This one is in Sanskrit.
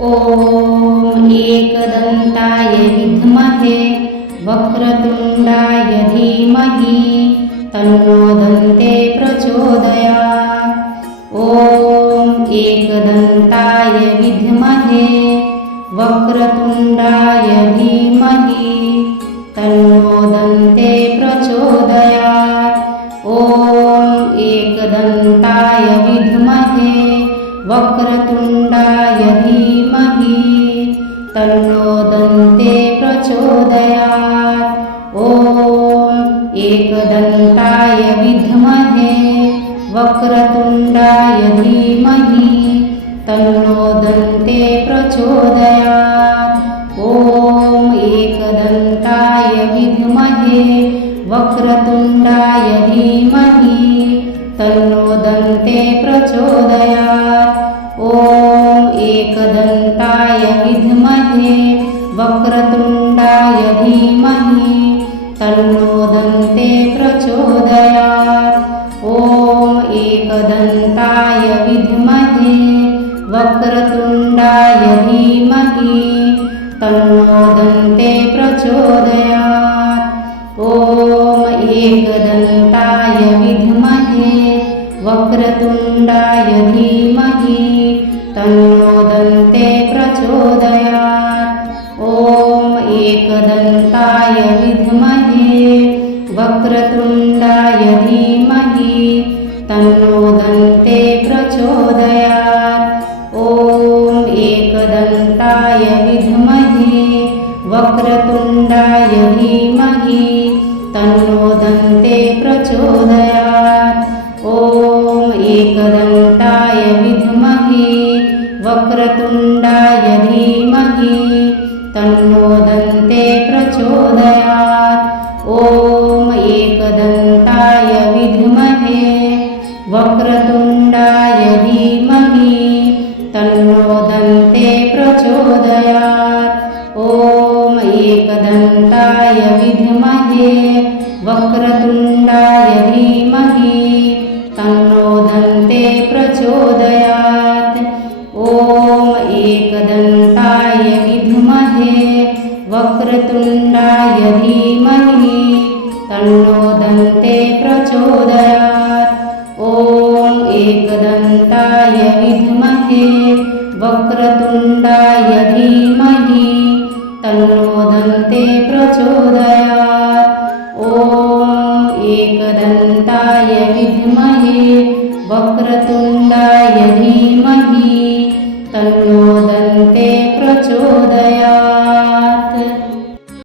ॐ एकदन्ताय विद्महे वक्रतुण्डाय धीमहि तन्नो दन्ते प्रचोदयात्। ॐ एकदन्ताय विद्महे वक्रतुण्डाय धीमहि तन्नो दन्ते प्रचोदयात्। ॐ एकदन्ताय विद्महे वक्रतुण्डाय धीमहि तन्नो दन्ते प्रचोदयात्। ॐ एकदन्ताय विद्महे वक्रतुण्डाय धीमहि तन्नो दन्ते प्रचोदयात्। ॐ एकदन्ताय विद्महे वक्रतुण्डाय धीमहि तन्नो दन्ते प्रचोदयात्। ॐ एकदन्ताय विद्महे वक्रतुण्डाय धीमहि तन्नो दन्ते प्रचोदयात्। ॐ एकदन्ताय विद्महे वक्रतुण्डाय धीमहि तन्नो दन्ते प्रचोदयात्। ॐ एकदन्ताय विद्महे वक्रतुण्डाय धीमहि तन्नो दन्ते प्रचोदयात्। ॐ एकदन्ताय विद्महे वक्रतुण्डाय धीमहि तन्नो दन्ते प्रचोदयात्। ॐ एकदन्ताय विद्महे वक्रतुण्डाय धीमहि तन्नो दन्ते प्रचोदयात्। ॐ एकदन्ताय विद्महे वक्रतुण्डाय धीमहि तन्नो दन्ते प्रचोदयात्। ॐ एकदन्ताय विद्महे वक्रतुण्डाय धीमहि तन्नो दन्ते प्रचोदयात्। ॐ एकदन्ताय विद्महे वक्रतुण्डाय धीमहि तन्नो दन्ते प्रचोदयात्। ॐ एकदन्ताय विद्महे वक्रतुण्डाय धीमहि तन्नो दन्ते प्रचोदयात्। ॐ एकदन्ताय विद्महे वक्रतुण्डाय धीमहि तन्नो दन्ते प्रचोदयात्। ॐ एकदन्ताय विद्महे वक्रतुण्डाय धीमहि तन्नो दन्ते प्रचोदयात्।